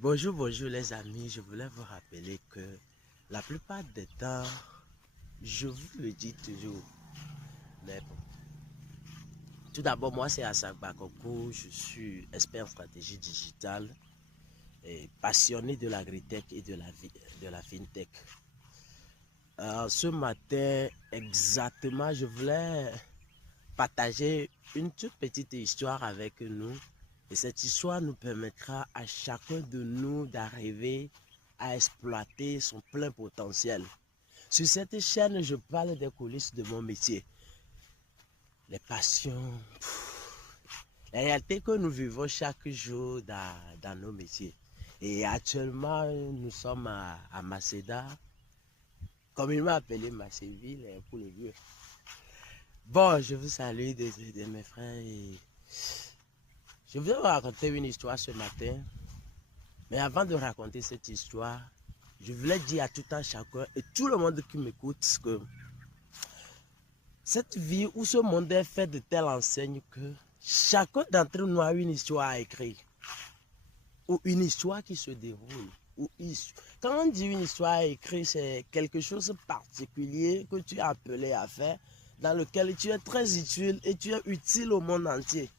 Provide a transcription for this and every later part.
Bonjour, bonjour les amis, je voulais vous rappeler que la plupart des temps, je vous le dis toujours, mais bon. Tout d'abord, moi c'est Hassan Bakoko, je suis expert en stratégie digitale et passionné de l'agritech et de la fintech. Ce matin, exactement, je voulais partager une toute petite histoire avec nous. Et cette histoire nous permettra à chacun de nous d'arriver à exploiter son plein potentiel. Sur cette chaîne, je parle des coulisses de mon métier. Les passions, la réalité que nous vivons chaque jour dans nos métiers. Et actuellement, nous sommes à Macéda, comme il m'a appelé Macéville pour les vieux. Bon, je vous salue de mes frères et je voudrais vous raconter une histoire ce matin. Mais avant de raconter cette histoire, je voulais dire à tout un chacun et tout le monde qui m'écoute que cette vie ou ce monde est fait de telle enseigne que chacun d'entre nous a une histoire à écrire. Ou une histoire qui se déroule. Quand on dit une histoire à écrire, c'est quelque chose de particulier que tu es appelé à faire, dans lequel tu es très utile et tu es utile au monde entier.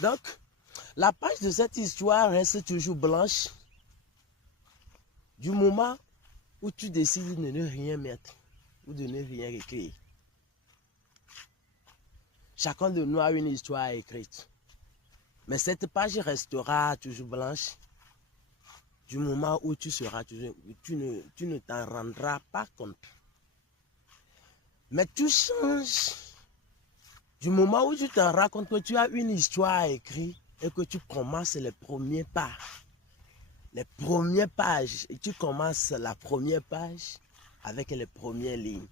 Donc, la page de cette histoire reste toujours blanche du moment où tu décides de ne rien mettre ou de ne rien écrire. Chacun de nous a une histoire écrite. Mais cette page restera toujours blanche du moment où tu ne t'en rendras pas compte. Mais tout change du moment où tu te rends compte que tu as une histoire à écrire et que tu commences les premiers pas. Les premières pages. Et tu commences la première page avec les premières lignes.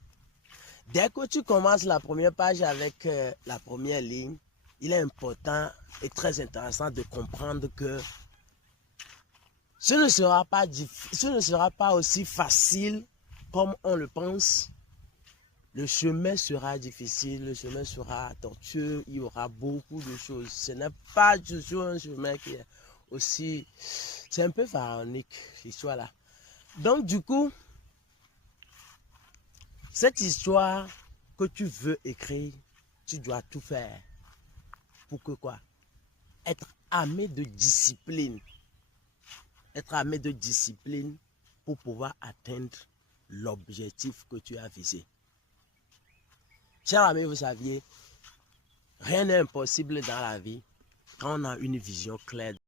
Dès que tu commences la première page avec la première ligne, il est important et très intéressant de comprendre que ce ne sera pas aussi facile comme on le pense. Le chemin sera difficile, le chemin sera tortueux, il y aura beaucoup de choses. Ce n'est pas toujours un chemin qui est aussi... C'est un peu pharaonique, l'histoire-là. Donc, du coup, cette histoire que tu veux écrire, tu dois tout faire. Pour que quoi? Être armé de discipline. Être armé de discipline pour pouvoir atteindre l'objectif que tu as visé. Chers amis, vous saviez, rien n'est impossible dans la vie quand on a une vision claire.